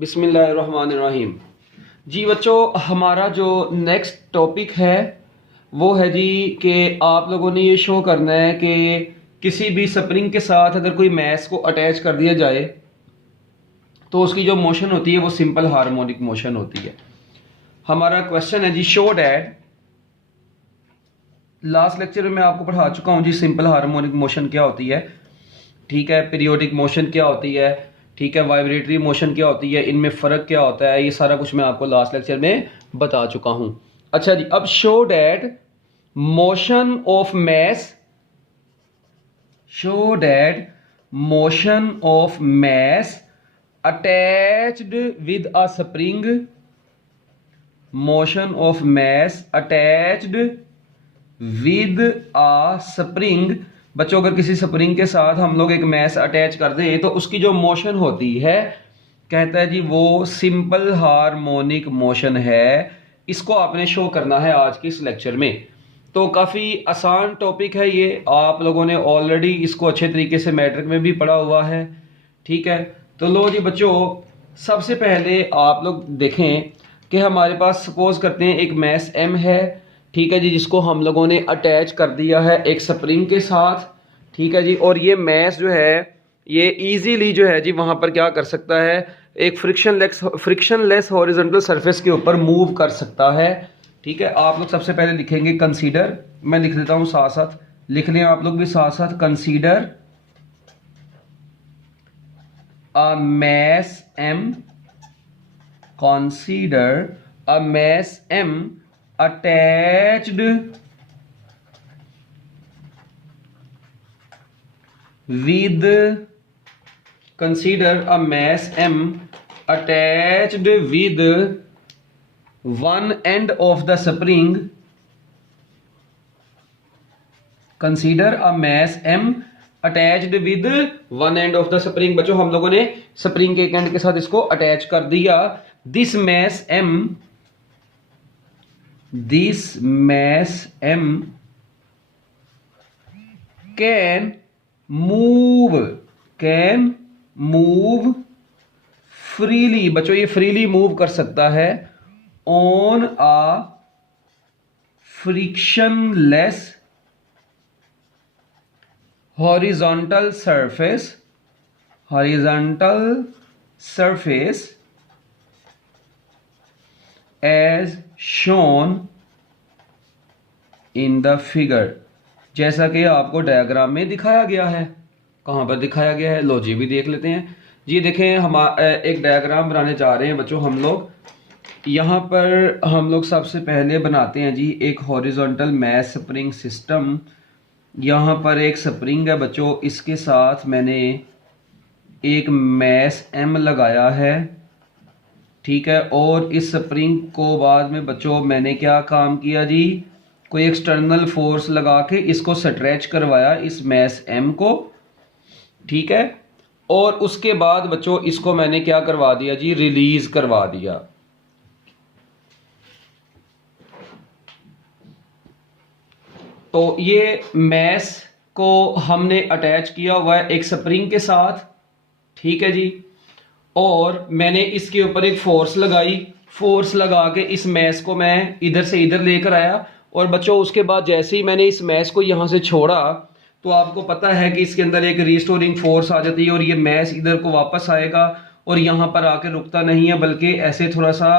बिस्मिल्लाहिर्रहमानिर्रहीम। जी बच्चों, हमारा जो नेक्स्ट टॉपिक है वो है जी कि आप लोगों ने ये शो करना है कि किसी भी स्प्रिंग के साथ अगर कोई मैस को अटैच कर दिया जाए तो उसकी जो मोशन होती है वो सिंपल हार्मोनिक मोशन होती है। हमारा क्वेश्चन है जी, शो डैट, लास्ट लेक्चर में मैं आपको पढ़ा चुका हूँ जी सिंपल हार्मोनिक मोशन क्या होती है, ठीक है, पीरियोडिक मोशन क्या होती है, ठीक है, वाइब्रेटरी मोशन क्या होती है, इनमें फ़र्क क्या होता है, ये सारा कुछ मैं आपको लास्ट लेक्चर में बता चुका हूँ। अच्छा जी, अब show that motion of mass, show that motion of mass attached with a spring, motion of mass attached with a spring. बच्चों, अगर किसी स्प्रिंग के साथ हम लोग एक मैस अटैच कर दें तो उसकी जो मोशन होती है, कहता है जी वो सिंपल हार्मोनिक मोशन है। इसको आपने शो करना है आज के इस लेक्चर में। तो काफ़ी आसान टॉपिक है ये, आप लोगों ने ऑलरेडी इसको अच्छे तरीके से मैट्रिक में भी पढ़ा हुआ है, ठीक है। तो लो जी बच्चों, सबसे पहले आप लोग देखें कि हमारे पास सपोज करते हैं एक मैस एम है, ठीक है जी, जिसको हम लोगों ने अटैच कर दिया है एक स्प्रिंग के साथ, ठीक है जी। और ये मैस जो है ये इजीली जो है जी वहाँ पर क्या कर सकता है, एक फ्रिक्शनलेस हॉरिजॉन्टल सरफेस के ऊपर मूव कर सकता है, ठीक है। आप लोग सबसे पहले लिखेंगे कंसीडर, मैं लिख देता हूँ साथ साथ, लिख लें आप लोग भी साथ साथ, consider a mass M, consider a mass m attached with, consider a mass m attached with one end of the spring, consider a mass m attached with one end of the spring. बच्चों, हम लोगों ने spring के एक and के साथ इसको attach कर दिया। This mass m can move freely. बच्चों, ये फ्रीली मूव कर सकता है on a frictionless horizontal surface as shown in the figure, जैसा कि आपको डायग्राम में दिखाया गया है। कहाँ पर दिखाया गया है, लो जी भी देख लेते हैं जी। देखें, हम एक डायग्राम बनाने जा रहे हैं बच्चों। हम लोग यहाँ पर हम लोग सबसे पहले बनाते हैं जी एक हॉरिजॉन्टल मैस स्प्रिंग सिस्टम। यहाँ पर एक स्प्रिंग है बच्चों, इसके साथ मैंने एक मैस एम लगाया है, ठीक है। और इस स्प्रिंग को बाद में बच्चों मैंने क्या काम किया जी, कोई एक्सटर्नल फोर्स लगा के इसको स्ट्रेच करवाया इस मैस एम को, ठीक है। और उसके बाद बच्चों इसको मैंने क्या करवा दिया जी, रिलीज करवा दिया। तो ये मैस को हमने अटैच किया हुआ है एक स्प्रिंग के साथ, ठीक है जी। और मैंने इसके ऊपर एक फोर्स लगाई, फोर्स लगा के इस मैस को मैं इधर से इधर लेकर आया। और बच्चों, उसके बाद जैसे ही मैंने इस मैस को यहाँ से छोड़ा तो आपको पता है कि इसके अंदर एक रिस्टोरिंग फोर्स आ जाती है और ये मैस इधर को वापस आएगा और यहाँ पर आके रुकता नहीं है, बल्कि ऐसे थोड़ा सा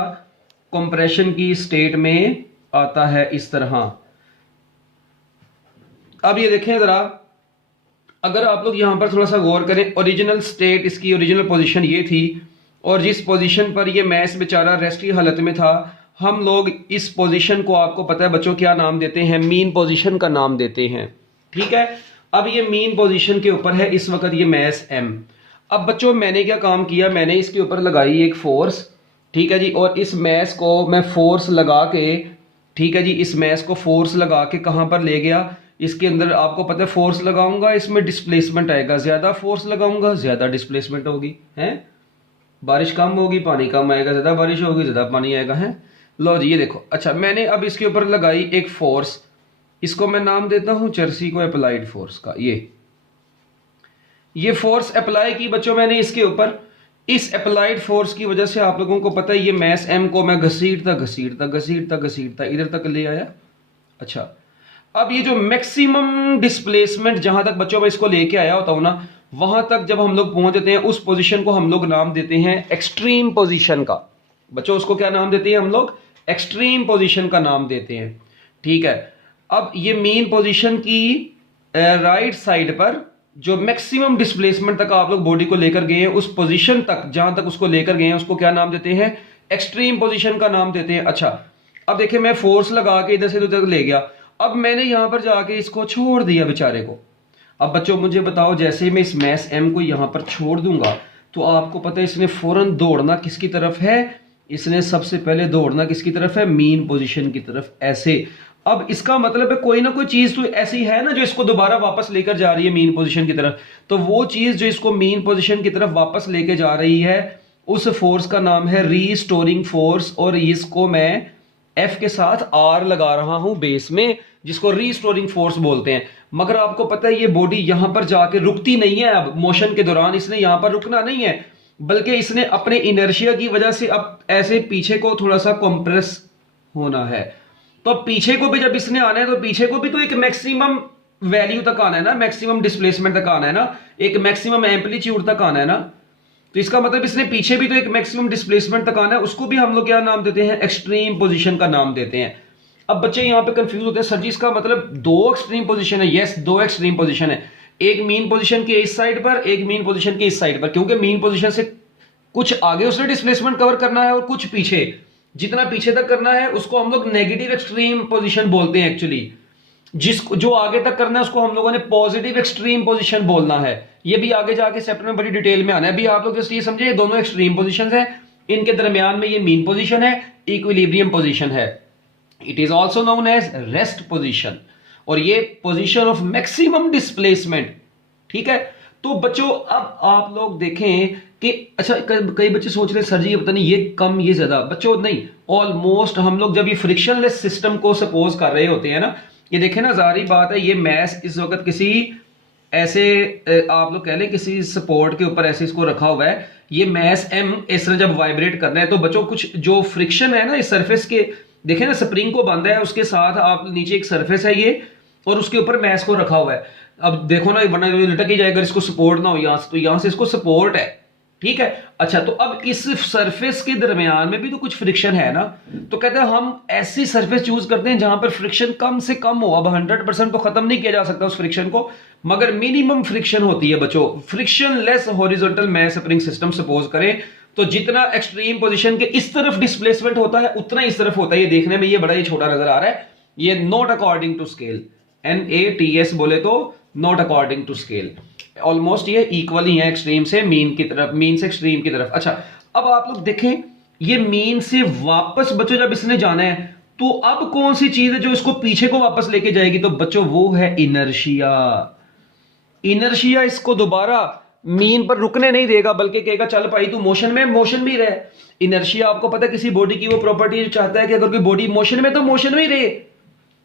कंप्रेशन की स्टेट में आता है इस तरह। अब ये देखें जरा, अगर आप लोग यहां पर थोड़ा सा गौर करें, ओरिजिनल स्टेट, इसकी ओरिजिनल पोजीशन ये थी और जिस पोजीशन पर ये मैस बेचारा रेस्ट की हालत में था, हम लोग इस पोजीशन को आपको पता है बच्चों क्या नाम देते हैं, मीन पोजीशन का नाम देते हैं, ठीक है। अब ये मीन पोजीशन के ऊपर है इस वक्त ये मैस एम। अब बच्चों मैंने क्या काम किया, मैंने इसके ऊपर लगाई एक फोर्स, ठीक है जी। और इस मैस को मैं फोर्स लगा के, ठीक है जी, इस मैस को फोर्स लगा के कहां पर ले गया, इसके अंदर आपको पता है फोर्स लगाऊंगा इसमें डिस्प्लेसमेंट आएगा, ज्यादा फोर्स लगाऊंगा ज्यादा डिस्प्लेसमेंट होगी, हैं, बारिश कम होगी पानी कम आएगा, ज्यादा बारिश होगी ज्यादा पानी आएगा, है। लो जी ये देखो, अच्छा मैंने अब इसके ऊपर लगाई एक फोर्स, इसको मैं नाम देता हूं चर्सी को अप्लाइड फोर्स का। ये फोर्स अप्लाई की बच्चों मैंने इसके ऊपर, इस अप्लाइड फोर्स की वजह से आप लोगों को पता है ये मैस m को मैं घसीटता इधर तक ले आया। अच्छा, अब ये जो मैक्सिमम डिस्प्लेसमेंट जहां तक बच्चों में इसको लेके आया होता हूं ना, वहां तक जब हम लोग पहुंच जाते हैं उस पोजीशन को हम लोग नाम देते हैं एक्सट्रीम पोजीशन का। बच्चों उसको क्या नाम देते हैं हम लोग? एक्सट्रीम पोजीशन का नाम देते हैं। ठीक है, अब ये मेन पोजीशन की राइट साइड पर जो मैक्सिमम डिस्प्लेसमेंट तक आप लोग बॉडी को लेकर गए हैं, उस पोजीशन तक जहां तक उसको लेकर गए हैं उसको क्या नाम देते हैं? एक्सट्रीम पोजीशन का नाम देते हैं। अच्छा, अब देखिए मैं फोर्स लगा के इधर से उधर ले गया, अब मैंने यहां पर जाके इसको छोड़ दिया बेचारे को। अब बच्चों मुझे बताओ, जैसे मैं इस मैस m को यहां पर छोड़ दूंगा तो आपको पता है इसने फौरन दौड़ना किसकी तरफ है? इसने सबसे पहले दौड़ना किसकी तरफ है? मीन पोजीशन की तरफ, ऐसे। अब इसका मतलब है कोई ना कोई चीज तो ऐसी है ना जो इसको दोबारा वापस लेकर जा रही है मीन पोजीशन की तरफ। तो वो चीज जो इसको मीन पोजीशन की तरफ वापस लेके जा रही है उस फोर्स का नाम है रीस्टोरिंग फोर्स, और इसको मैं F के साथ R लगा रहा हूं बेस में, जिसको रीस्टोरिंग फोर्स बोलते हैं। मगर आपको पता है ये बॉडी यहां पर जाके रुकती नहीं है। अब मोशन के दौरान इसने यहां पर रुकना नहीं है, बल्कि इसने अपने इनर्शिया की वजह से अब ऐसे पीछे को थोड़ा सा कंप्रेस होना है। तो अब पीछे को भी जब इसने आना है तो पीछे को भी तो एक मैक्सिमम वैल्यू तक आना है ना, मैक्सिमम डिस्प्लेसमेंट तक आना है ना, एक मैक्सिमम एम्पलीट्यूड तक आना है ना। तो इसका मतलब इसने पीछे भी तो एक मैक्सिमम डिस्प्लेसमेंट तक आना है, उसको भी हम लोग क्या नाम देते हैं? एक्सट्रीम पोजीशन का नाम देते हैं। अब बच्चे यहां पे कंफ्यूज होते हैं, सर जी इसका मतलब दो एक्सट्रीम पोजीशन है। यस, दो एक्सट्रीम पोजीशन है, एक मीन पोजीशन के इस साइड पर, एक मीन पोजीशन के इस साइड पर, क्योंकि मीन पोजीशन से कुछ आगे उसने डिस्प्लेसमेंट कवर करना है और कुछ पीछे। जितना पीछे तक करना है उसको हम लोग नेगेटिव एक्सट्रीम पोजीशन बोलते हैं एक्चुअली। जिसको जो आगे तक करना है उसको हम लोगों ने पॉजिटिव एक्सट्रीम पोजीशन बोलना है। ये भी आगे जाके चैप्टर में बड़ी डिटेल में आना है। अभी आप लोग जस्ट ये समझे ये दोनों एक्सट्रीम पोजीशंस हैं, इनके दरमियान में ये मीन पोजीशन है, इक्विलिब्रियम पोजीशन है। It is also known as rest position, और ये पोजीशन ऑफ मैक्सिमम डिस्प्लेसमेंट। ठीक है, तो बच्चों अब आप लोग देखें कि अच्छा कई बच्चे सोच रहे सर जी पता नहीं ये कम ये ज्यादा। बच्चों नहीं, ऑलमोस्ट हम लोग जब ये फ्रिक्शनलेस सिस्टम को सपोज कर रहे होते हैं ना, ये देखें ना, जारी बात है ये मैस इस वक्त किसी ऐसे आप लोग कह लें किसी सपोर्ट के ऊपर ऐसे इसको रखा हुआ है। ये मैस m इस तरह जब वाइब्रेट करना है तो बच्चों कुछ जो फ्रिक्शन है ना इस सरफेस के, देखें ना स्प्रिंग को बांधा है, उसके साथ आप नीचे एक सरफेस है ये, और उसके ऊपर मैस को रखा हुआ है। अब देखो ना वरना लटक ही जाएगा, इसको सपोर्ट ना हो यहां से, तो यहां से इसको सपोर्ट है। ठीक है, अच्छा तो अब इस सरफेस के दरमियान में भी तो कुछ फ्रिक्शन है ना, तो कहते हैं हम ऐसी सरफेस चूज करते हैं जहां पर फ्रिक्शन कम से कम हो। अब 100% तो खत्म नहीं किया जा सकता उस फ्रिक्शन को, मगर मिनिमम फ्रिक्शन होती है बच्चों। Frictionless horizontal mass spring system suppose करें तो जितना एक्सट्रीम पोजीशन के इस तरफ डिस्प्लेसमेंट होता है उतना इस तरफ होता है। ये देखने में ये बड़ा ही छोटा नजर आ रहा है, ये not according to scale, NATS बोले तो not according to scale. Almost ये इक्वल ही है एक्सट्रीम से मीन की तरफ, मीन से एक्सट्रीम की तरफ। अच्छा अब आप लोग देखें ये मीन से वापस बच्चों जब इसने जाना है तो अब कौन सी चीज है जो इसको पीछे को वापस लेके जाएगी? तो बच्चों वो है इनर्शिया। इनर्शिया इसको दोबारा मीन पर रुकने नहीं देगा, बल्कि कहेगा चल भाई तू मोशन में, मोशन भी रहे। इनर्शिया आपको पता है किसी बॉडी की वो प्रॉपर्टी चाहता है कि अगर कोई बॉडी मोशन में तो मोशन में ही रहे।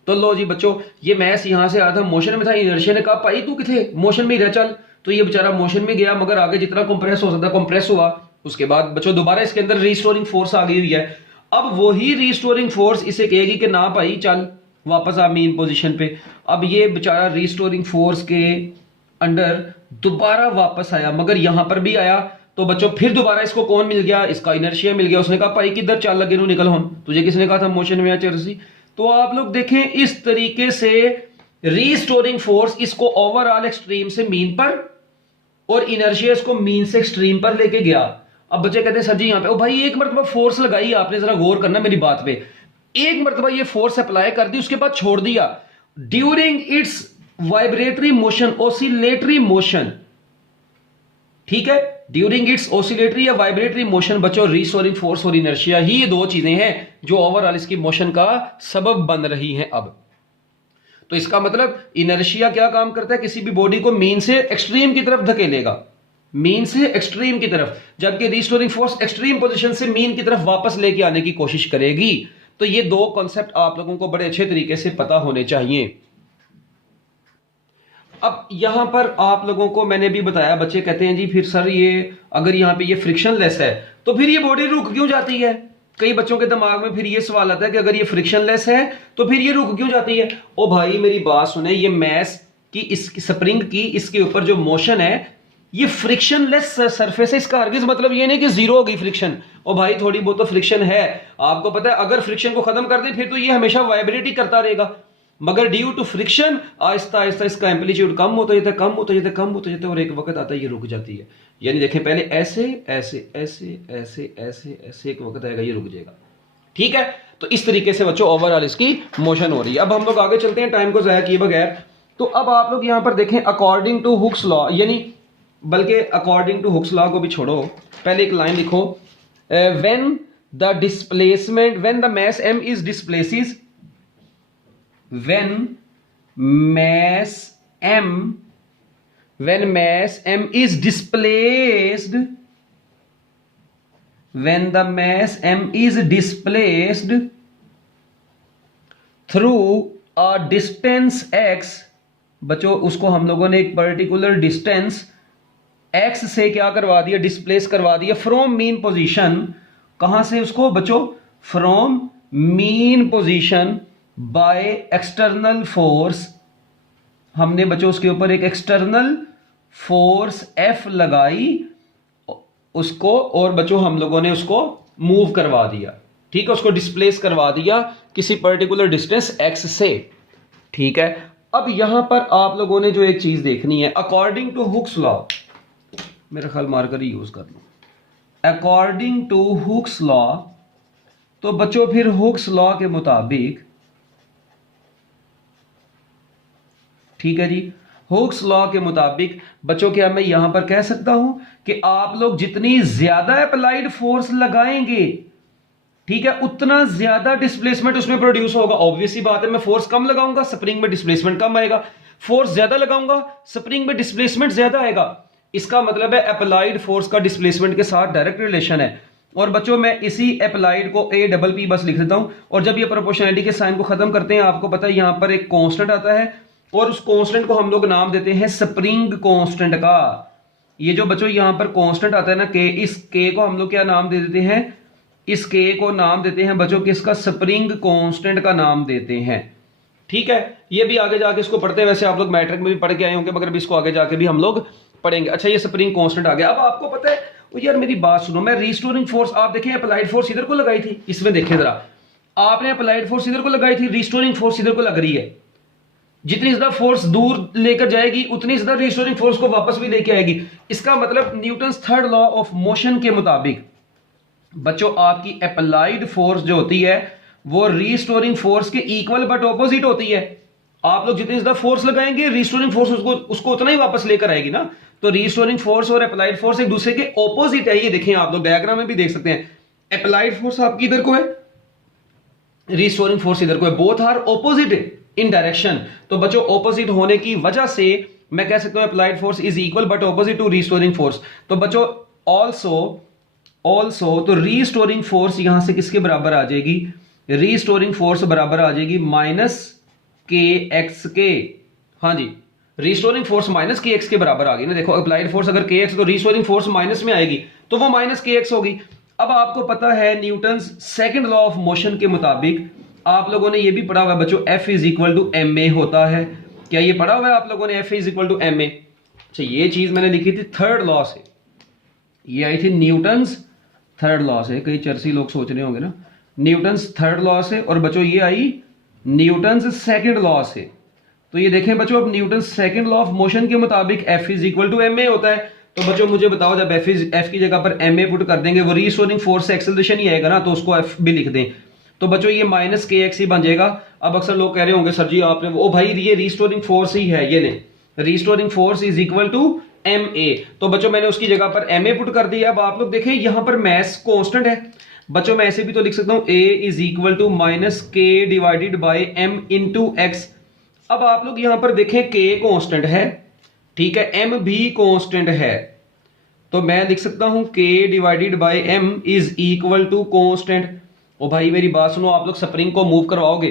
तो लो जी बच्चों ये मैस यहां से आया था, मोशन में था, इनर्शिया ने कहा भाई तू किथे मोशन में ही रह चल, तो ये बेचारा मोशन में गया, मगर आगे जितना कंप्रेस हो सकता कंप्रेस हुआ। उसके बाद बच्चों दोबारा इसके अंदर रिस्टोरिंग फोर्स आ गई हुई है। अब वही रिस्टोरिंग फोर्स इसे कहेगी कि ना भाई चल वापस आ मीन पोजीशन पे। अब ये बेचारा रिस्टोरिंग फोर्स के अंडर दोबारा वापस आया, मगर यहां पर भी आया तो बच्चों फिर दोबारा इसको कौन मिल गया? इसका इनर्शिया मिल गया। उसने कहा भाई किधर चल लगे नु निकल हम, तुझे किसने कहा था मोशन में आ चरसी। तो आप लोग देखें इस तरीके से रीस्टोरिंग फोर्स इसको ओवरऑल एक्सट्रीम से मीन पर और इनर्शिया इसको मीन से एक्सट्रीम पर लेके गया। अब बच्चे कहते हैं सर जी यहां पे ओ भाई एक मरतबा फोर्स लगाई आपने, जरा गौर करना मेरी बात पे। एक मरतबा ये फोर्स अप्लाई कर दी उसके बाद छोड़ दिया। During its vibratory motion, oscillatory motion, ठीक है, ड्यूरिंग इट्स ऑसिलेटरी या वाइब्रेटरी मोशन बच्चों रीस्टोरिंग फोर्स और इनर्शिया ही ये दो चीजें हैं जो ओवरऑल इसकी मोशन का सबब बन रही हैं। अब तो इसका मतलब इनर्शिया क्या काम करता है? किसी भी बॉडी को मीन से एक्सट्रीम की तरफ धकेलेगा, मीन से एक्सट्रीम की तरफ, जबकि रिस्टोरिंग फोर्स एक्सट्रीम पोजीशन से मीन की तरफ वापस लेके आने की कोशिश करेगी। तो ये दो कॉन्सेप्ट आप लोगों को बड़े अच्छे तरीके से पता होने चाहिए। अब यहां पर आप लोगों को मैंने भी बताया, बच्चे कहते हैं जी फिर सर ये अगर यहाँ पे ये फ्रिक्शनलेस है तो फिर ये बॉडी रुक क्यों जाती है। कई बच्चों के दिमाग में फिर ये सवाल आता है कि अगर ये फ्रिक्शनलेस है तो फिर ये रुक क्यों जाती है। ओ भाई मेरी बात सुने, ये मैस की इसकी स्प्रिंग की इसके ऊपर जो मोशन है ये फ्रिक्शनलेस सरफेस है, इसका हरगिज मतलब ये नहीं कि जीरो होगी फ्रिक्शन। ओ भाई थोड़ी बहुत तो फ्रिक्शन है, आपको पता है अगर फ्रिक्शन को खत्म कर दे फिर तो ये हमेशा वाइब्रेट ही करता रहेगा, मगर due to friction Aahista Aahista इसका एम्पलीट्यूड कम होता जाता है, कम होता जाता है, कम होता जाता है और एक वक्त आता है ये रुक जाती है। यानी देखें पहले ऐसे ऐसे ऐसे ऐसे ऐसे ऐसे एक वक्त आएगा ये रुक जाएगा। ठीक है, तो इस तरीके से बच्चों ओवरऑल इसकी मोशन हो रही है। अब हम लोग आगे चलते हैं टाइम को जाया किए बगैर। तो अब आप लोग यहां पर देखें अकॉर्डिंग टू हुक्स लॉ, यानी बल्कि अकॉर्डिंग टू हुक्स लॉ को भी छोड़ो, पहले एक लाइन लिखो, when the displacement when the mass m is displaces, when mass m when mass m is displaced when the mass m is displaced through a distance x, बच्चों उसको हम लोगों ने एक पर्टिकुलर डिस्टेंस x से क्या करवा दिया, डिस्प्लेस करवा दिया फ्रॉम मीन पोजीशन। कहां से उसको बच्चों, from mean position by external force. हमने बच्चों उसके ऊपर एक एक्सटर्नल फोर्स F लगाई उसको, और बच्चों हम लोगों ने उसको मूव करवा दिया। ठीक है, उसको डिस्प्लेस करवा दिया किसी पर्टिकुलर डिस्टेंस x से। ठीक है, अब यहां पर आप लोगों ने जो एक चीज देखनी है, अकॉर्डिंग टू हुक्स लॉ, मेरा ख्याल मार्कर ही यूज कर लो, अकॉर्डिंग टू हुक्स लॉ, तो बच्चों फिर हुक्स लॉ के मुताबिक, ठीक है जी, हुक्स लॉ के मुताबिक बच्चों क्या मैं यहां पर कह सकता हूं कि आप लोग जितनी ज्यादा अप्लाइड फोर्स लगाएंगे, ठीक है, उतना ज्यादा डिस्प्लेसमेंट उसमें प्रोड्यूस होगा। ऑब्वियसली बात है, मैं फोर्स कम लगाऊंगा स्प्रिंग में डिस्प्लेसमेंट कम आएगा, फोर्स ज्यादा लगाऊंगा स्प्रिंग में डिस्प्लेसमेंट ज्यादा आएगा। इसका मतलब है अप्लाइड फोर्स का डिस्प्लेसमेंट के साथ डायरेक्ट रिलेशन है। और बच्चों मैं इसी अप्लाइड को A+P बस लिख देता हूं, और जब ये प्रोपोर्शनैलिटी के साइन को खत्म करते हैं आपको पता है यहां पर एक कांस्टेंट आता है, और उस कांस्टेंट को हम लोग नाम देते हैं स्प्रिंग कांस्टेंट का। ये जो बच्चों यहां पर कांस्टेंट आता है ना K, इस K को हम लोग क्या नाम दे देते हैं, इस K को नाम देते हैं बच्चों किसका, स्प्रिंग कांस्टेंट का नाम देते हैं। ठीक है, ये भी आगे जाके इसको पढ़ते हैं, वैसे आप लोग मैट्रिक में भी पढ़ के आए होंगे, मगर भी इसको आगे जाके भी हम लोग पढ़ेंगे। अच्छा, ये स्प्रिंग कांस्टेंट आ गया। अब आपको पता है, यार मेरी बात सुनो, मैं रिस्टोरिंग फोर्स, आप देखें अप्लाइड फोर्स इधर को लगाई थी, इसमें देखें जरा, आपने अप्लाइड फोर्स इधर को लगाई थी, रिस्टोरिंग फोर्स इधर को लग रही है। जितनी ज्यादा फोर्स दूर लेकर जाएगी उतनी ज्यादा रिस्टोरिंग फोर्स को वापस भी लेके आएगी। इसका मतलब Newton's third law of motion के मुताबिक बच्चों आपकी अप्लाइड फोर्स जो होती है वो रिस्टोरिंग फोर्स के इक्वल बट ऑपोजिट होती है। आप लोग जितनी ज्यादा फोर्स लगाएंगे रिस्टोरिंग फोर्स उसको उतना ही वापस लेकर आएगी ना। तो रिस्टोरिंग फोर्स और अप्लाइड फोर्स एक दूसरे के ऑपोजिट है। ये देखें, आप लोग डायग्राम में भी देख सकते हैं, अप्लाइड फोर्स आपकी इधर को है, रिस्टोरिंग फोर्स इधर को है, both are opposite in direction. तो बच्चों ऑपोजिट होने की वजह से मैं कह सकता हूं applied force is equal but opposite to restoring force. तो बच्चों ऑल्सो तो रिस्टोरिंग फोर्स यहां से किसके बराबर आ जाएगी, रिस्टोरिंग फोर्स बराबर आ जाएगी माइनस के एक्स के। हाँ जी, रिस्टोरिंग फोर्स माइनस के एक्स के बराबर आ गई ना। देखो अप्लाइड फोर्स अगर के एक्स तो रिस्टोरिंग फोर्स माइनस में आएगी तो वो माइनस के एक्स होगी। अब आपको पता है Newton's second law of motion के मुताबिक आप लोगों ने ये भी पढ़ा हुआ है बच्चों, F is equal to m a होता है। क्या ये पढ़ा हुआ है आप लोगों ने, F is equal to m a? अच्छा, ये चीज मैंने लिखी थी थर्ड लॉ से, ये आई थी न्यूटन्स थर्ड लॉ से। कई चर्सी लोग सोच रहे होंगे ना, न्यूटन्स थर्ड लॉ से, और बच्चों ये आई न्यूटन्स सेकंड लॉ से। तो ये देखें बच्चों, अब Newton's second law of motion के मुताबिक F is equal to m a होता है। तो बच्चों मुझे बताओ, जब F की जगह पर एम ए पुट कर देंगे वो रिस्टोरिंग फोर्स से एक्सेलरेशन ही आएगा ना, तो उसको F भी लिख दें। तो बच्चों ये माइनस के एक्स ही बन जाएगा। अब अक्सर लोग कह रहे होंगे सर जी आपने वो भाई ये रिस्टोरिंग फोर्स ही है, ये ले restoring force is equal to m a. तो बच्चों मैंने उसकी जगह पर एम ए पुट कर दिया। अब आप लोग देखें यहां पर मैस कांस्टेंट है बच्चों, मैं ऐसे भी तो लिख सकता हूं a is equal to minus k divided by m into x. अब आप लोग यहां पर देखें के कांस्टेंट है, ठीक है, एम भी कांस्टेंट है, तो मैं लिख सकता हूं k divided by m is equal to constant. ओ भाई मेरी बात सुनो, आप लोग स्प्रिंग को मूव करवाओगे,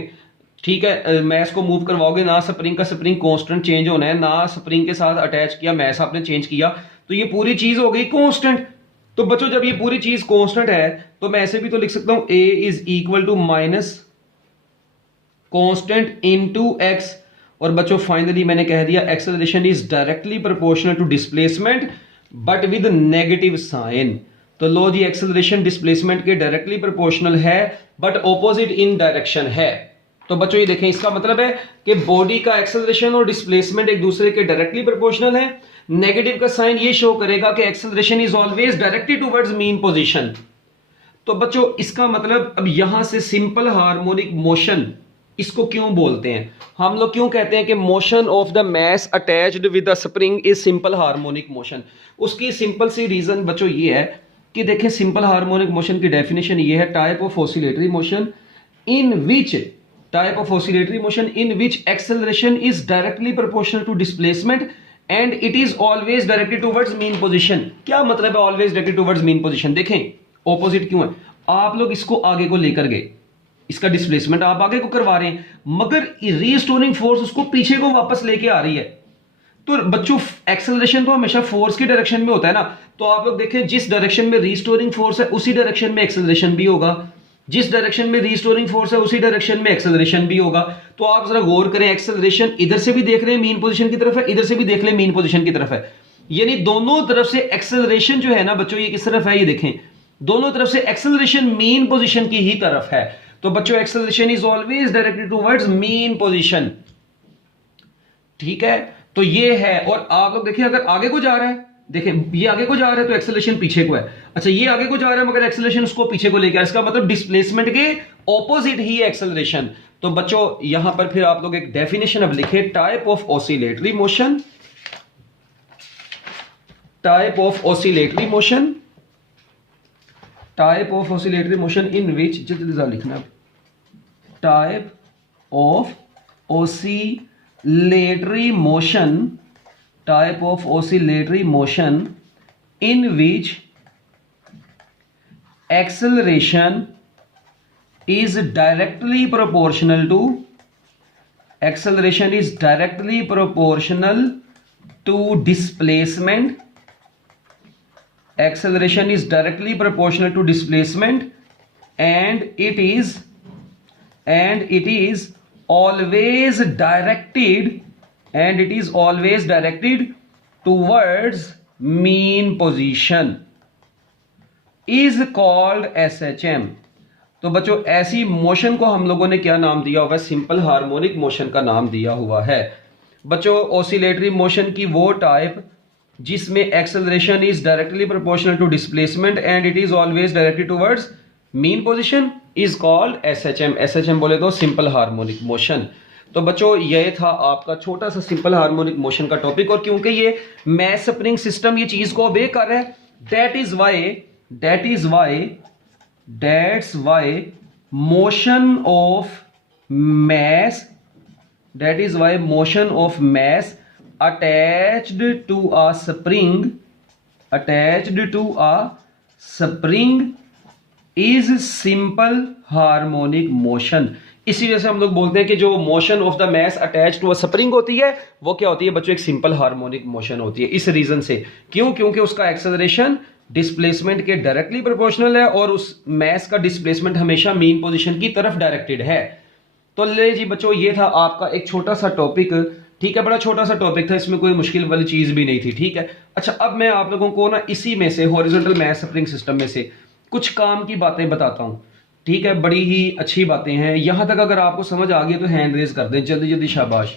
ठीक है, मैस को मूव करवाओगे ना, स्प्रिंग का स्प्रिंग कांस्टेंट चेंज होना है, ना स्प्रिंग के साथ अटैच किया मैस आपने चेंज किया, तो ये पूरी चीज हो गई कांस्टेंट। तो बच्चों जब ये पूरी चीज कांस्टेंट है तो मैं ऐसे भी तो लिख सकता हूं a is equal to minus constant into x। और बच्चों फाइनली मैंने कह दिया acceleration is directly proportional to displacement but with negative sign. तो लो जी, एक्सेलरेशन डिस्प्लेसमेंट के डायरेक्टली प्रोपोर्शनल है बट ऑपोजिट इन डायरेक्शन है। तो बच्चों ये देखें, इसका मतलब है कि बॉडी का एक्सेलरेशन और डिस्प्लेसमेंट एक दूसरे के डायरेक्टली प्रोपोर्शनल है। नेगेटिव का साइन ये शो करेगा कि acceleration is always directed towards mean position. तो बच्चों इसका मतलब अब यहां से सिंपल हार्मोनिक मोशन इसको क्यों बोलते हैं, हम लोग क्यों कहते हैं कि motion of the mass attached with the spring is simple harmonic motion. उसकी सिंपल सी रीजन बच्चों ये है कि देखें, सिंपल हार्मोनिक मोशन की डेफिनेशन ये है, type of oscillatory motion in which acceleration is directly proportional to displacement and it is always directed towards mean position. क्या मतलब है always directed towards mean position? देखें ऑपोजिट क्यों है, आप लोग इसको आगे को लेकर गए, इसका डिस्प्लेसमेंट आप आगे को करवा रहे हैं, मगर रीस्टोरिंग फोर्स उसको पीछे को वापस लेके आ रही है। तो बच्चों एक्सेलरेशन तो हमेशा फोर्स की डायरेक्शन में होता है ना, तो आप लोग देखें जिस डायरेक्शन में रीस्टोरिंग फोर्स है उसी डायरेक्शन में एक्सेलरेशन भी होगा, जिस डायरेक्शन में रीस्टोरिंग फोर्स है उसी डायरेक्शन में एक्सेलरेशन भी होगा। तो आप जरा गौर करें, एक्सेलरेशन इधर से भी देख रहे हैं मीन पोजीशन की तरफ है, इधर से भी देख ले मीन पोजीशन की तरफ है, यानी दोनों तरफ से एक्सेलरेशन जो है ना बच्चों ये किस तरफ है, ये देखें दोनों तरफ से एक्सेलरेशन मीन पोजीशन की ही तरफ है। तो बच्चों acceleration is always directed towards mean position, ठीक है। तो ये है, और आप लोग देखिए अगर आगे को जा रहा है, देखें ये आगे को जा रहा है तो एक्सेलरेशन पीछे को है, अच्छा ये आगे को जा रहा है मगर एक्सेलरेशन उसको पीछे को लेके आ, इसका मतलब डिस्प्लेसमेंट के ऑपोजिट ही है एक्सेलरेशन। तो बच्चों यहां पर फिर आप लोग एक डेफिनेशन अब लिखे, type of oscillatory motion, type of oscillatory motion, type of oscillatory motion in which, जल्दी लिखना, type of oscillatory motion, type of oscillatory motion in which acceleration is directly proportional to displacement, acceleration is directly proportional to displacement and it is always directed towards mean position is called SHM। तो बच्चों ऐसी motion को हम लोगों ने क्या नाम दिया हुआ है, सिंपल हार्मोनिक मोशन का नाम दिया हुआ है। बच्चों ऑसिलेटरी मोशन की वो टाइप जिसमें acceleration is directly proportional to displacement and it is always directed towards mean position is called SHM. SHM बोले तो सिंपल हार्मोनिक मोशन। तो बच्चों ये था आपका छोटा सा सिंपल हार्मोनिक मोशन का टॉपिक, और क्योंकि ये मैस स्प्रिंग सिस्टम ये चीज को ओबे कर रहा है, that's why motion of mass attached to a spring is simple harmonic motion। इसी वजह से हम लोग बोलते हैं कि जो motion of the mass attach to a spring होती है वो क्या होती है बच्चों, एक सिंपल हार्मोनिक मोशन होती है। इस रीजन से, क्योंकि उसका एक्सेलरेशन डिस्प्लेसमेंट के डायरेक्टली प्रोपोर्शनल है और उस मैस का डिस्प्लेसमेंट हमेशा मीन पोजीशन की तरफ डायरेक्टेड है। तो ले जी बच्चों ये था आपका एक छोटा सा टॉपिक, ठीक है, बड़ा छोटा सा टॉपिक था, इसमें कोई मुश्किल वाली चीज भी नहीं थी, ठीक है। अच्छा अब मैं आप लोगों को ना इसी में से हॉरिजॉन्टल मैस स्प्रिंग सिस्टम में से कुछ काम की बातें बताता हूं, ठीक है, बड़ी ही अच्छी बातें हैं। यहां तक अगर आपको समझ आ गई तो हैंड रेज कर दें जल्दी जल्दी, शाबाश।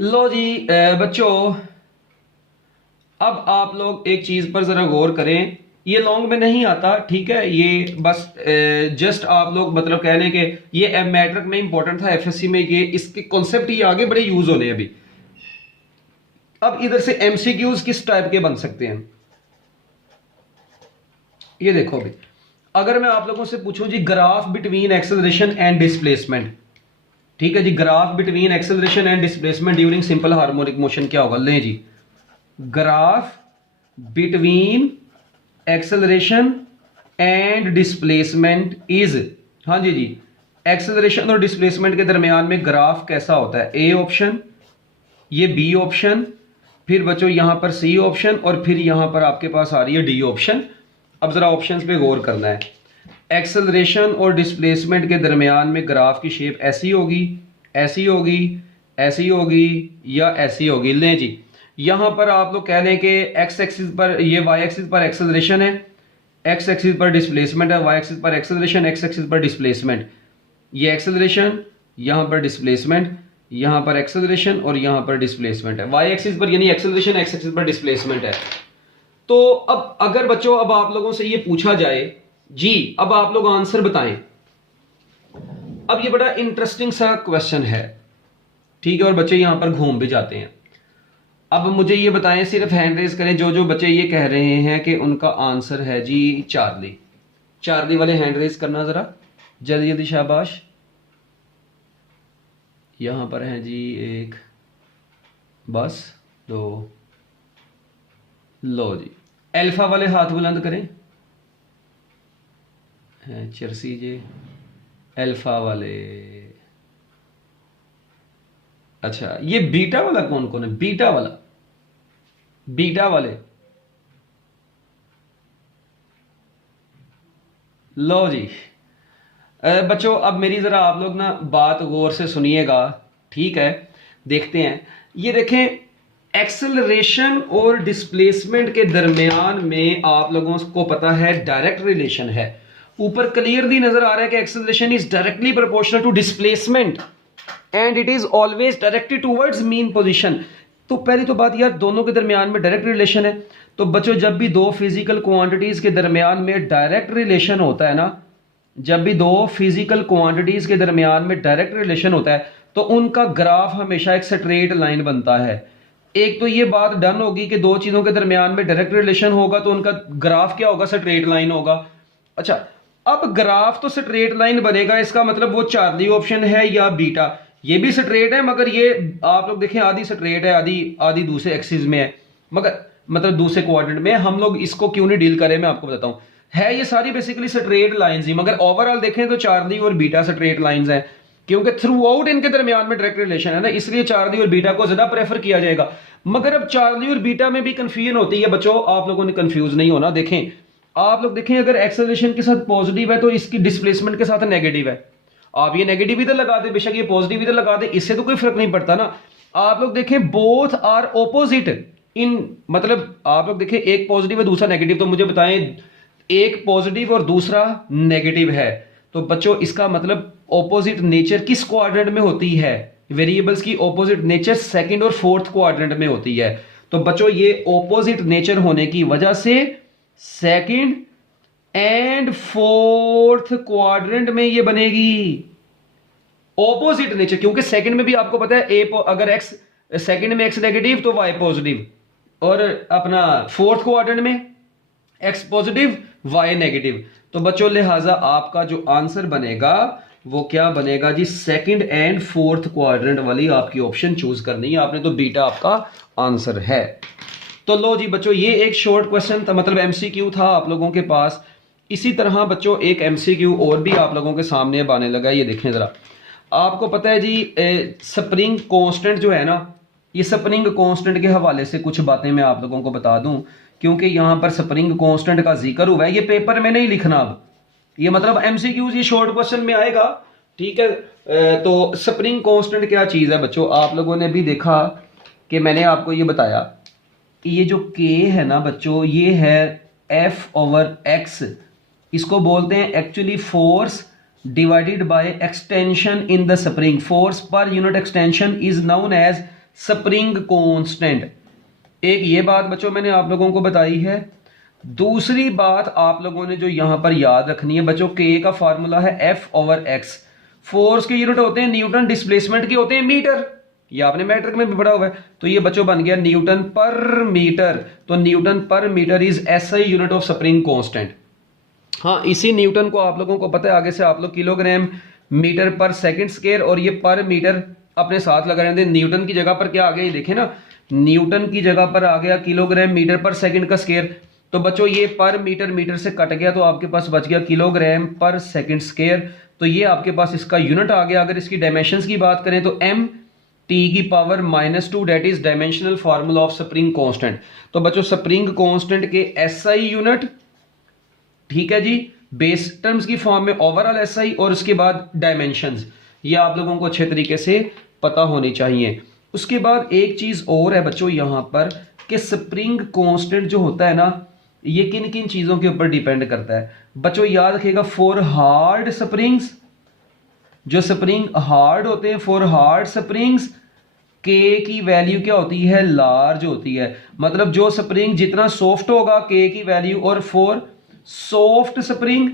लो जी बच्चों अब आप लोग एक चीज पर जरा गौर करें, ये लॉन्ग में नहीं आता, ठीक है, ये बस जस्ट आप लोग मतलब कह लें कि ये मैट्रिक में इंपॉर्टेंट था, एफएससी में ये इसके कॉन्सेप्ट ये आगे बड़े यूज होने अभी। अब इधर से एमसीक्यूज किस टाइप के बन सकते हैं, ये देखो अभी अगर मैं आप लोगों से पूछूं जी graph between acceleration and displacement, ठीक है जी, graph between acceleration and displacement during simple harmonic motion क्या होगा, लें जी graph between acceleration and displacement is हाँ जी जी, एक्सेलरेशन और डिस्प्लेसमेंट के दरमियान में ग्राफ कैसा होता है? ए ऑप्शन, ये बी ऑप्शन, फिर बच्चों यहां पर सी ऑप्शन, और फिर यहां पर आपके पास आ रही है डी ऑप्शन। अब जरा ऑप्शंस पे गौर करना है। एक्सेलरेशन और डिस्प्लेसमेंट के दरमियान में ग्राफ की शेप ऐसी होगी, ऐसी होगी, ऐसी होगी या ऐसी होगी। लें जी, यहां पर आप लोग कह लें कि एक्स एक्सिस पर, ये वाई एक्सिस पर एक्सेलरेशन है, एक्स एक्सिस पर डिस्प्लेसमेंट है, वाई एक्सिस पर एक्सेलरेशन, एक्स एक्सिस पर डिस्प्लेसमेंट। ये एक्सेलरेशन, यहां पर डिस्प्लेसमेंट, यहां पर एक्सेलरेशन और यहां पर डिस्प्लेसमेंट है। वाई एक्सिस पर यानी एक्सेलरेशन, एक्स एक्सिस पर डिस्प्लेसमेंट है। तो अब अगर बच्चों अब आप लोगों से ये पूछा जाए जी, अब आप लोग आंसर बताएं। अब ये बड़ा इंटरेस्टिंग सा क्वेश्चन है, ठीक है, और बच्चे यहां पर घूम भी जाते हैं। अब मुझे ये बताएं, सिर्फ हैंड रेज करें जो जो बच्चे ये कह रहे हैं कि उनका आंसर है जी चार्ली। चार्ली वाले हैंड रेज करना जरा जल्दी जल्दी, शाबाश। यहां पर है जी एक, बस दो, लो जी। अल्फा वाले हाथ बुलंद करें, चर्सी जी, अल्फा वाले। अच्छा, ये बीटा वाला कौन कौन है? बीटा वाला, बीटा वाले, लो जी। बच्चों अब मेरी जरा आप लोग ना बात गौर से सुनिएगा, ठीक है। देखते हैं, ये देखें, एक्सेलरेशन और डिस्प्लेसमेंट के दरमियान में आप लोगों को पता है डायरेक्ट रिलेशन है। ऊपर क्लियरली नजर आ रहा है कि acceleration is directly proportional to displacement and it is always directed towards mean position. तो पहली तो बात यार, दोनों के दरमियान में डायरेक्ट रिलेशन है। तो बच्चों जब भी दो फिजिकल क्वांटिटीज के दरमियान में डायरेक्ट रिलेशन होता है ना, जब भी दो फिजिकल क्वांटिटीज के दरमियान में डायरेक्ट रिलेशन होता है तो उनका ग्राफ हमेशा एक स्ट्रेट लाइन बनता है। एक तो ये बात डन होगी कि दो चीजों के दरमियान में डायरेक्ट रिलेशन होगा तो उनका ग्राफ क्या होगा? स्ट्रेट लाइन होगा। अच्छा, अब ग्राफ तो स्ट्रेट लाइन बनेगा, इसका मतलब वो चार्ली ऑप्शन है या बीटा, ये भी स्ट्रेट है, मगर ये आप लोग देखें आधी स्ट्रेट है, आधी आधी दूसरे एक्सिस में है, मगर मतलब दूसरे क्वाड्रेंट में। हम लोग इसको क्यों नहीं डील करें, मैं आपको बताता हूं। है ये सारी बेसिकली स्ट्रेट लाइंस ही, मगर ओवरऑल देखें तो चार्ली और बीटा स्ट्रेट लाइंस हैं, क्योंकि थ्रू आउट इनके दरमियान में डायरेक्ट रिलेशन है ना, इसलिए चार्ली और बीटा को ज्यादा प्रेफर किया जाएगा। मगर अब चार्ली और बीटा में भी कंफ्यूजन होती है बच्चों, आप लोगों ने कंफ्यूज नहीं होना। देखें, आप लोग देखें, अगर एक्सेलरेशन के साथ पॉजिटिव है तो इसकी डिस्प्लेसमेंट के साथ नेगेटिव है। आप ये नेगेटिव इधर लगा दे, बेशक ये पॉजिटिव इधर लगा दे, इससे तो कोई फर्क नहीं पड़ता ना। आप लोग देखें, बोथ आर ऑपोजिट इन, मतलब आप लोग देखें एक पॉजिटिव है दूसरा नेगेटिव, तो मुझे बताएं एक पॉजिटिव और दूसरा नेगेटिव है, तो बच्चों इसका मतलब ऑपोजिट नेचर किस क्वाड्रेंट में होती है? वेरिएबल्स की ऑपोजिट नेचर सेकंड और फोर्थ क्वाड्रेंट में होती है। तो बच्चों ये ऑपोजिट नेचर होने की वजह से सेकंड एंड फोर्थ क्वाड्रेंट में ये बनेगी ऑपोजिट नेचर, क्योंकि सेकंड में भी आपको पता है ए, अगर एक्स सेकंड में एक्स नेगेटिव तो वाई पॉजिटिव, और अपना फोर्थ क्वाड्रेंट में एक्स पॉजिटिव वाई नेगेटिव। तो बच्चों लिहाजा आपका जो आंसर बनेगा वो क्या बनेगा जी? सेकंड एंड फोर्थ क्वाड्रेंट वाली आपकी ऑप्शन चूज करनी है आपने, तो बीटा आपका आंसर है। तो लो जी बच्चों, ये एक शॉर्ट क्वेश्चन था, मतलब एमसीक्यू था आप लोगों के पास। इसी तरह बच्चों एक एमसीक्यू और भी आप लोगों के सामने अब आने लगा है। ये देखें जरा, आपको पता है जी स्प्रिंग कांस्टेंट जो है ना, ये स्प्रिंग कांस्टेंट के हवाले से कुछ बातें मैं आप लोगों को बता दूं, क्योंकि यहां पर स्प्रिंग कांस्टेंट का जिक्र हुआ है। ये पेपर में नहीं लिखना, अब ये मतलब एमसीक्यूज ये शॉर्ट क्वेश्चन में आएगा, ठीक है। तो स्प्रिंग कांस्टेंट क्या चीज है बच्चों? आप लोगों ने भी देखा कि मैंने आपको ये बताया कि ये जो K है ना बच्चों, ये है F/X, इसको बोलते हैं actually force divided by extension in the spring. Force पर unit extension is known as spring constant. एक ये बात बच्चों मैंने आप लोगों को बताई है। दूसरी बात आप लोगों ने जो यहां पर याद रखनी है बच्चों, K का फार्मूला है F/X। फोर्स के यूनिट होते हैं न्यूटन, डिस्प्लेसमेंट के होते हैं मीटर, ये आपने मैट्रिक में भी पढ़ा हुआ है। तो ये बच्चों बन गया न्यूटन पर मीटर। तो न्यूटन पर metre is SI unit of spring constant. हाँ, इसी न्यूटन को आप लोगों को पता है, आगे से आप लोग किलोग्राम मीटर पर सेकंड स्क्वायर, और ये पर मीटर अपने साथ लगा रहे थे। न्यूटन की जगह पर क्या आ गया, ये देखें ना, न्यूटन की जगह पर आ गया किलोग्राम मीटर पर सेकंड का स्क्वायर। तो बच्चों ये पर मीटर मीटर से कट गया, तो आपके पास बच गया किलोग्राम पर सेकंड स्क्वायर। तो ये आपके पास इसका यूनिट आ गया। अगर इसकी डायमेंशंस की बात करें तो m T⁻², that is dimensional formula of spring constant. तो बच्चों स्प्रिंग कांस्टेंट के SI यूनिट, ठीक है जी, बेस टर्म्स की फॉर्म में ओवरऑल SI और उसके बाद डायमेंशंस, ये आप लोगों को अच्छे तरीके से पता होनी चाहिए। उसके बाद एक चीज और है बच्चों यहां पर कि स्प्रिंग कांस्टेंट जो होता है ना, ये किन किन चीजों के ऊपर डिपेंड करता है बच्चों, याद रखिएगा। फॉर हार्ड स्प्रिंग्स, जो स्प्रिंग हार्ड होते हैं, फॉर हार्ड स्प्रिंग्स K की वैल्यू क्या होती है, लार्ज होती है। मतलब जो स्प्रिंग जितना सॉफ्ट होगा K की वैल्यू, और for soft spring,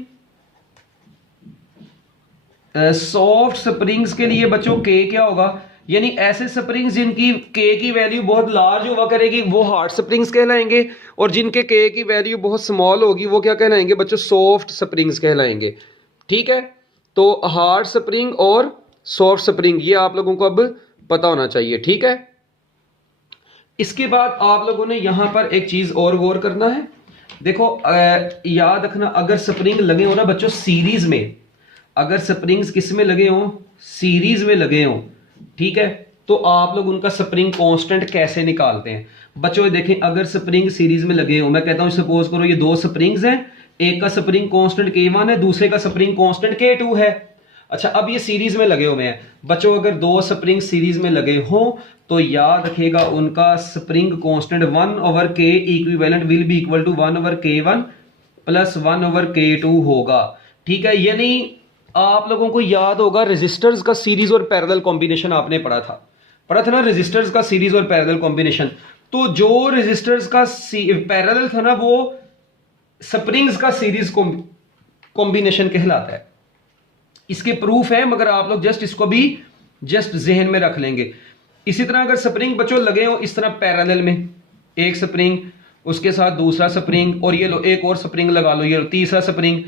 soft springs के लिए बच्चों K क्या होगा, यानी ऐसे स्प्रिंग्स जिनकी K की वैल्यू बहुत लार्ज हुआ करेगी वो हार्ड स्प्रिंग्स कहलाएंगे, और जिनके K की वैल्यू बहुत स्मॉल होगी वो क्या कहलाएंगे बच्चों, सॉफ्ट स्प्रिंग्स कहलाएंगे। ठीक है, तो हार्ड स्प्रिंग और सॉफ्ट स्प्रिंग ये आप लोगों को अब पता होना चाहिए। ठीक है, इसके बाद आप लोगों ने यहां पर एक चीज और गौर करना है। देखो याद रखना, अगर स्प्रिंग लगे हो ना बच्चों सीरीज में, अगर स्प्रिंग्स किस में लगे हो, सीरीज में लगे हो, ठीक है, तो आप लोग उनका स्प्रिंग कांस्टेंट कैसे निकालते हैं बच्चों। देखें, अगर स्प्रिंग सीरीज में लगे हो, मैं कहता हूं सपोज करो ये दो स्प्रिंग्स हैं, एक का स्प्रिंग कांस्टेंट K1 है, दूसरे का स्प्रिंग कांस्टेंट K2 है। अच्छा, अब ये सीरीज में लगे हुए हैं बच्चों, अगर दो स्प्रिंग सीरीज में लगे हो तो याद रखिएगा उनका spring constant 1/K equivalent will be equal to 1/K1 plus 1/K2 होगा। ठीक है, यानी आप लोगों को याद होगा रेजिस्टर्स का सीरीज और पैरेलल कॉम्बिनेशन आपने पढ़ा था ना, रेजिस्टर्स का सीरीज और पैरेलल कॉम्बिनेशन। तो जो रेजिस्टर्स का पैरेलल था ना वो स्प्रिंग्स का सीरीज कॉम्बिनेशन कहलाता है। इसके प्रूफ है, मगर आप लोग जस्ट इसको भी जस्ट जहन में रख लेंगे। इसी तरह अगर स्प्रिंग बच्चों लगे हो इस तरह पैरेलल में, एक स्प्रिंग उसके साथ दूसरा स्प्रिंग, और ये लो एक और स्प्रिंग लगा लो, ये लो तीसरा स्प्रिंग,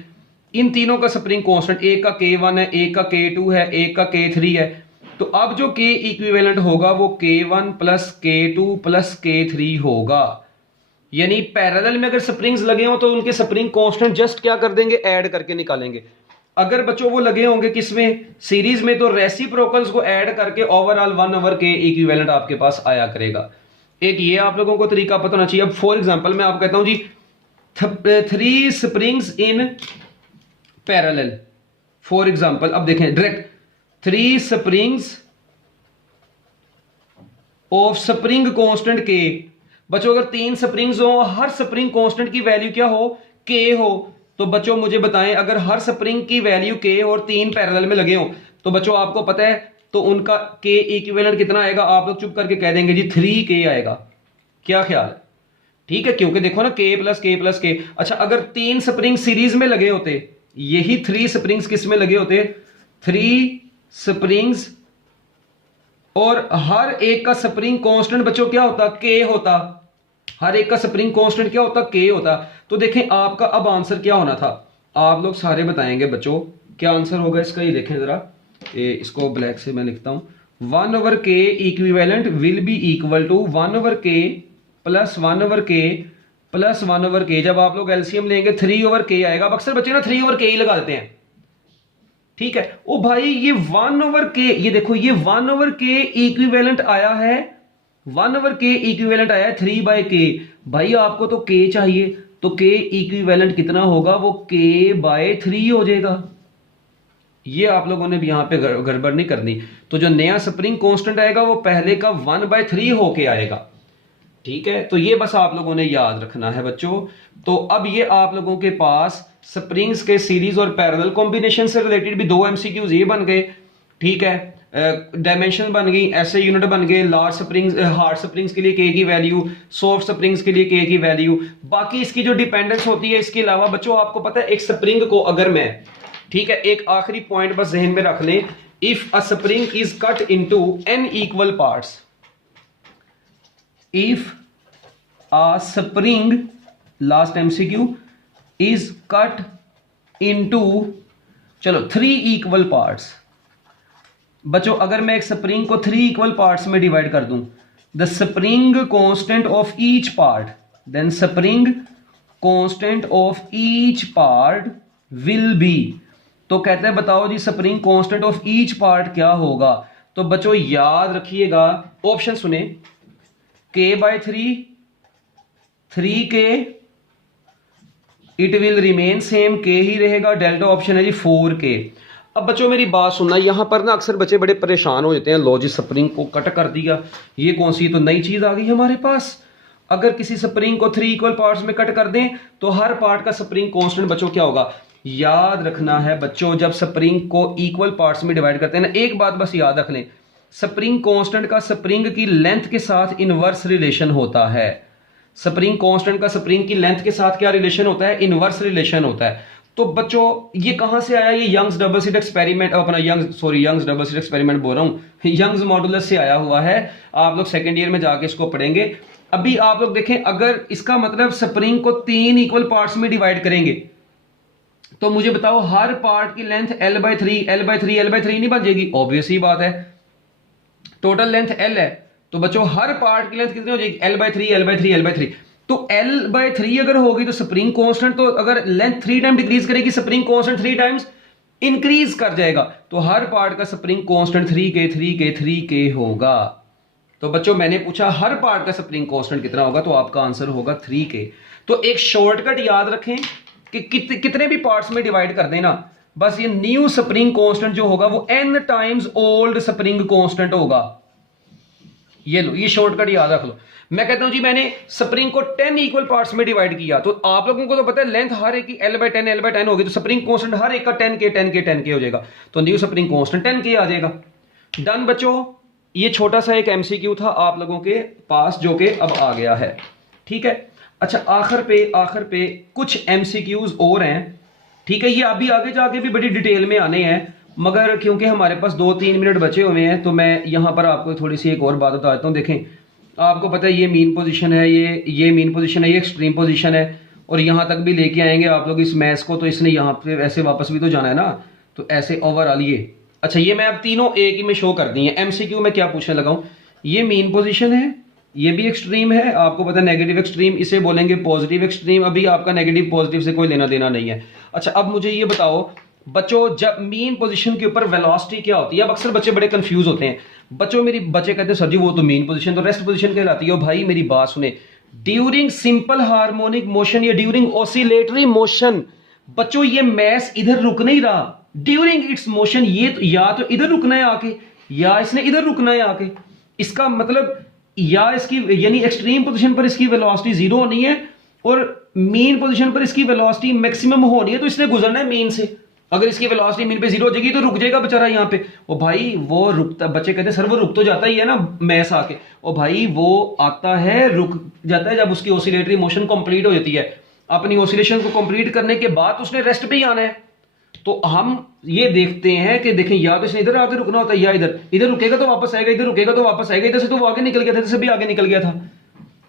इन तीनों का स्प्रिंग कांस्टेंट, एक का K1 है, एक का K2 है, एक का K3 है। तो अब जो K इक्विवेलेंट होगा वो K1 plus K2 plus K3 होगा। यानी पैरेलल में अगर स्प्रिंग्स लगे हो तो उनके स्प्रिंग कांस्टेंट जस्ट क्या कर देंगे, ऐड करके निकालेंगे। अगर बच्चों वो लगे होंगे किसमें, सीरीज में, तो रेसिप्रोकल्स को ऐड करके ओवरऑल 1/K इक्विवेलेंट आपके पास आया करेगा। एक ये आप लोगों को तरीका पता होना चाहिए। अब फॉर एग्जांपल मैं आपको कहता हूं जी 3 springs in parallel, for example, अब देखें direct 3 springs of spring constant K। बच्चों अगर 3 स्प्रिंग्स हो, हर स्प्रिंग कांस्टेंट की वैल्यू क्या हो, K हो, तो बच्चों मुझे बताएं अगर हर स्प्रिंग की वैल्यू K और 3 पैरेलल में लगे हो तो बच्चों आपको पता है तो उनका K इक्विवेलेंट कितना आएगा, आप लोग चुप करके कह देंगे जी 3K आएगा। क्या ख्याल है? ठीक है, क्योंकि देखो ना K plus K plus K। अच्छा, अगर 3 स्प्रिंग सीरीज में लगे होते, यही 3 स्प्रिंग्स किस में लगे होते, 3 स्प्रिंग्स, और हर एक का स्प्रिंग कांस्टेंट बच्चों क्या होता, K होता, हर एक का स्प्रिंग कांस्टेंट क्या होता, K होता। तो देखें आपका अब आंसर क्या होना था, आप लोग सारे बताएंगे बच्चों क्या आंसर होगा इसका। ये देखें जरा, इसको ब्लैक से मैं लिखता हूं, 1/K equivalent will be equal to 1/K plus 1/K plus 1/K। जब आप लोग एलसीएम लेंगे 3/K आएगा। अब अक्सर बच्चे ना 3/K ही लगा देते हैं। ठीक है, ओ भाई ये 1/K, ये देखो ये 1/K इक्विवेलेंट आया है, 1/K इक्विवेलेंट आया है 3/K। भाई आपको तो K चाहिए, तो K इक्विवेलेंट कितना होगा, वो K/3 हो जाएगा। ये आप लोगों ने भी यहां पे गड़बड़ नहीं करनी। तो जो नया स्प्रिंग कांस्टेंट आएगा वो पहले का 1/3 होके आएगा। ठीक है, तो ये बस आप लोगों ने याद रखना है बच्चों। तो अब ये आप लोगों के पास स्प्रिंग्स के सीरीज और पैरेलल कॉम्बिनेशन से रिलेटेड भी 2 MCQs ये बन गए। ठीक है, डायमेंशन बन गई, ऐसे यूनिट बन गए, लार्ज स्प्रिंग्स हार्ड स्प्रिंग्स के लिए K की वैल्यू, सॉफ्ट स्प्रिंग्स के लिए K की वैल्यू। बाकी इसकी जो डिपेंडेंस होती है, इसके अलावा बच्चों आपको पता है एक स्प्रिंग को अगर मैं, ठीक है, एक आखिरी पॉइंट बस जहन में रख लें, if a spring is cut into n equal parts, if a spring, last MCQ, is cut into, चलो 3 equal parts। बच्चों अगर मैं एक स्प्रिंग को 3 equal parts में डिवाइड कर दूं, the spring constant of each part, then spring constant of each part will be तो कहते हैं बताओ जी spring constant of each part क्या होगा। तो बच्चों याद रखिएगा, ऑप्शन सुने, k/3, 3k, it will remain same, k ही रहेगा, डेल्टा ऑप्शन है जी 4k। अब बच्चों मेरी बात सुनना, यहां पर ना अक्सर बच्चे बड़े परेशान हो जाते हैं, लो जी स्प्रिंग को कट कर दिया, ये कौन सी तो नई चीज आ गई हमारे पास। अगर किसी स्प्रिंग को 3 इक्वल पार्ट्स में कट कर दें तो हर पार्ट का स्प्रिंग कांस्टेंट बच्चों क्या होगा। याद रखना है बच्चों, जब स्प्रिंग को इक्वल पार्ट्स में डिवाइड करते हैं ना, एक बात बस याद रख लें, स्प्रिंग कांस्टेंट का स्प्रिंग की लेंथ के साथ इनवर्स रिलेशन होता है। स्प्रिंग कांस्टेंट का स्प्रिंग की लेंथ के साथ क्या रिलेशन होता है, इनवर्स रिलेशन होता है। तो बच्चों ये कहां से आया, ये यंग्स डबल स्लिट एक्सपेरिमेंट, अपना यंग्स डबल स्लिट एक्सपेरिमेंट बोल रहा हूं, यंग्स मॉडुलस से आया हुआ है। आप लोग सेकेंड ईयर में जाके इसको पढ़ेंगे। अभी आप लोग देखें, अगर इसका मतलब स्प्रिंग को 3 इक्वल पार्ट्स में डिवाइड करेंगे तो मुझे बताओ हर पार्ट की लेंथ L/3 नहीं बन जाएगी, ऑब्वियस ही बात है, टोटल लेंथ L है, तो बच्चों हर पार्ट की लेंथ कितनी हो जाएगी, L/3। तो L/3 अगर होगी तो स्प्रिंग कांस्टेंट, तो अगर लेंथ 3 टाइम डिक्रीज करेगी स्प्रिंग कांस्टेंट 3 टाइम्स इंक्रीज कर जाएगा, तो हर पार्ट का स्प्रिंग कांस्टेंट 3k होगा। तो बच्चों मैंने पूछा हर पार्ट का स्प्रिंग कांस्टेंट कितना होगा, तो आपका आंसर होगा 3k। तो एक शॉर्टकट याद रखें कि कितने भी पार्ट्स में डिवाइड कर देना, बस ये न्यू स्प्रिंग कांस्टेंट जो होगा वो n times old spring constant होगा। ये लो, ये शॉर्टकट याद रख लो। मैं कहता हूं जी मैंने स्प्रिंग को 10 इक्वल पार्ट्स में डिवाइड किया, तो आप लोगों को तो पता है लेंथ हर एक की L/10 होगी, तो स्प्रिंग कांस्टेंट हर एक का 10k हो जाएगा, तो न्यू स्प्रिंग कांस्टेंट 10k आ जाएगा। डन बच्चों, ये छोटा सा एक एमसीक्यू था आप लोगों के पास जो कि अब आ गया है, ठीक है। अच्छा आखिर पे कुछ एमसीक्यूज और हैं, ठीक है, ये अभी आगे जाके भी बड़ी डिटेल में आने हैं, मगर क्योंकि हमारे पास 2-3 मिनट बचे हुए हैं तो मैं यहां पर आपको थोड़ी सी एक और बात बता देता हूं। देखें आपको पता है ये मीन पोजीशन है, ये मीन पोजीशन है, ये एक्सट्रीम पोजीशन है, और यहां तक भी लेके आएंगे आप लोग इस मैथ्स को, तो इसने यहां पे ऐसे वापस भी तो जाना है ना, तो ऐसे ओवरऑल ये। अच्छा ये मैं अब तीनों एक ही में शो कर दी है। एमसीक्यू में क्या पूछने लगा हूं, ये मीन पोजीशन है, ये भी एक्सट्रीम है, आपको पता है नेगेटिव एक्सट्रीम, इसे बोलेंगे पॉजिटिव एक्सट्रीम, अभी आपका नेगेटिव पॉजिटिव से कोई लेना देना नहीं है। अच्छा अब मुझे ये बताओ बच्चों, जब मीन पोजीशन के ऊपर वेलोसिटी क्या होती है। अब अक्सर बच्चे बड़े कंफ्यूज होते हैं, बच्चों मेरी बच्चे कहते हैं सर जी वो तो मीन पोजीशन, तो रेस्ट पोजीशन कहलाती है। भाई मेरी बात सुने, ड्यूरिंग सिंपल हार्मोनिक मोशन या ड्यूरिंग ऑसिलेटरी मोशन, बच्चों ये मैस इधर रुक नहीं रहा, ड्यूरिंग इट्स मोशन ये तो या तो इधर रुकना है आके, या इसने इधर रुकना है आके, इसका मतलब या इसकी यानी एक्सट्रीम पोजीशन पर इसकी वेलोसिटी 0 होनी है और मीन पोजीशन पर इसकी वेलोसिटी मैक्सिमम होनी है, तो इसने गुजरना है मीन से। अगर इसकी वेलोसिटी मीन पे 0 हो जाएगी तो रुक जाएगा बेचारा यहाँ पे। ओ भाई वो रुकता, बच्चे कहते हैं सर वो रुक तो जाता ही है ना मैस आके, ओ भाई वो आता है रुक जाता है जब उसकी ऑसिलेटरी मोशन कंप्लीट हो जाती है। अपनी ऑसिलेशन को कंप्लीट करने के बाद उसने रेस्ट पे ही आना है। तो हम ये देखते हैं कि देखें या तो इसने इधर आके रुकना होता है या इधर रुकेगा तो वापस आएगा, इधर रुकेगा तो वापस आएगा, इधर से तो वो आगे निकल गया था, इधर से भी आगे निकल गया था।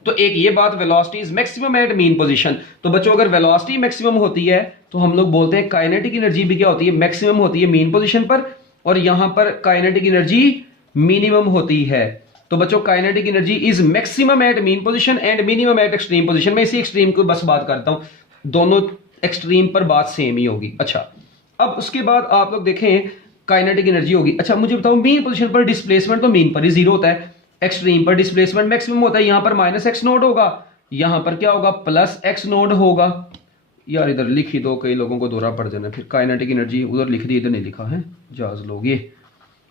तो एक ये बात, velocity is maximum at mean position. तो बच्चों अगर वेलोसिटी मैक्सिमम होती है तो हम लोग बोलते हैं काइनेटिक एनर्जी भी क्या होती है, मैक्सिमम होती है मीन पोजीशन पर, और यहां पर काइनेटिक एनर्जी मिनिमम होती है। तो बच्चों kinetic energy is maximum at mean position and minimum at extreme position. मैं इसी एक्सट्रीम को बस बात करता हूं, दोनों एक्सट्रीम पर बात सेम ही होगी। अच्छा अब उसके बाद आप लोग देखें काइनेटिक एनर्जी होगी। अच्छा मुझे बताओ मीन पोजीशन पर डिस्प्लेसमेंट तो मीन पर ही 0 होता है, एक्सट्रीम पर डिस्प्लेसमेंट मैक्सिमम होता है, यहां पर -x0 होगा, यहां पर क्या होगा +x0 होगा। यार इधर लिख ही दो, कई लोगों को दौरा पड़ जाना, फिर काइनेटिक एनर्जी उधर लिख दी, इधर नहीं लिखा है जाज लोग। ये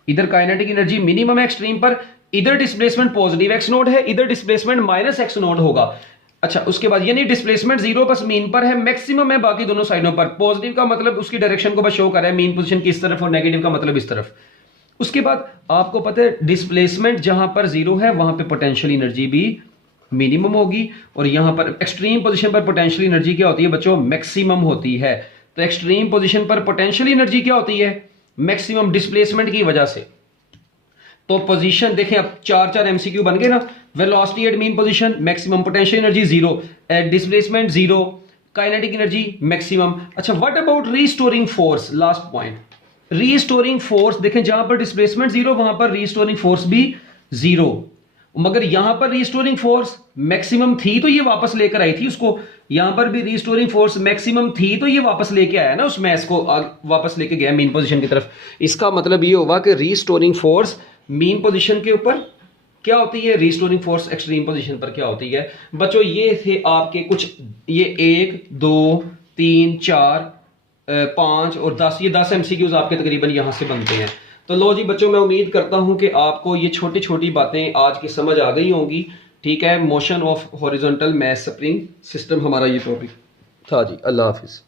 इधर काइनेटिक एनर्जी मिनिमम है एक्सट्रीम पर, इधर डिस्प्लेसमेंट पॉजिटिव x0 है, इधर डिस्प्लेसमेंट -x0 होगा। अच्छा उसके बाद यानी डिस्प्लेसमेंट 0 बस मीन पर है, मैक्सिमम है बाकी दोनों साइडों पर। पॉजिटिव का मतलब उसकी डायरेक्शन को बस शो कर रहा है, मीन पोजीशन की इस तरफ, और नेगेटिव का मतलब इस तरफ। उसके बाद आपको पता है डिस्प्लेसमेंट जहां पर 0 है वहां पे पोटेंशियल एनर्जी भी मिनिमम होगी, और यहां पर एक्सट्रीम पोजीशन पर पोटेंशियल एनर्जी क्या होती है बच्चों, मैक्सिमम होती है। तो एक्सट्रीम पोजीशन पर पोटेंशियल एनर्जी क्या होती है, मैक्सिमम, डिस्प्लेसमेंट की वजह से। तो पोजीशन देखें अब 4 एमसीक्यू बन गए ना। Velocity at mean position maximum, potential energy 0, displacement 0, kinetic energy maximum. अच्छा what about restoring force, last point, restoring force. देखें जहां पर डिस्प्लेसमेंट 0 वहां पर रीस्टोरिंग फोर्स भी 0। मगर यहां पर रिस्टोरिंग फोर्स मैक्सिमम थी तो ये वापस लेकर आई थी उसको, यहां पर भी रिस्टोरिंग फोर्स मैक्सिमम थी तो ये वापस लेके आया ना उस मैस को, वापस लेके गया मीन पोजीशन की तरफ। इसका मतलब ये होगा कि रिस्टोरिंग फोर्स मीन पोजीशन के ऊपर क्या होती है, रिस्टोरिंग फोर्स एक्सट्रीम पोजीशन पर क्या होती है। बच्चों ये थे आपके कुछ, ये 1 2 3 4 5 और 10, ये 10 MCQs आपके तकरीबन यहां से बनते हैं। तो लो जी बच्चों, मैं उम्मीद करता हूं कि आपको ये छोटी छोटी बातें आज की समझ आ गई होंगी। ठीक है, motion of horizontal mass spring system हमारा ये टॉपिक था जी। अल्लाह हाफिज।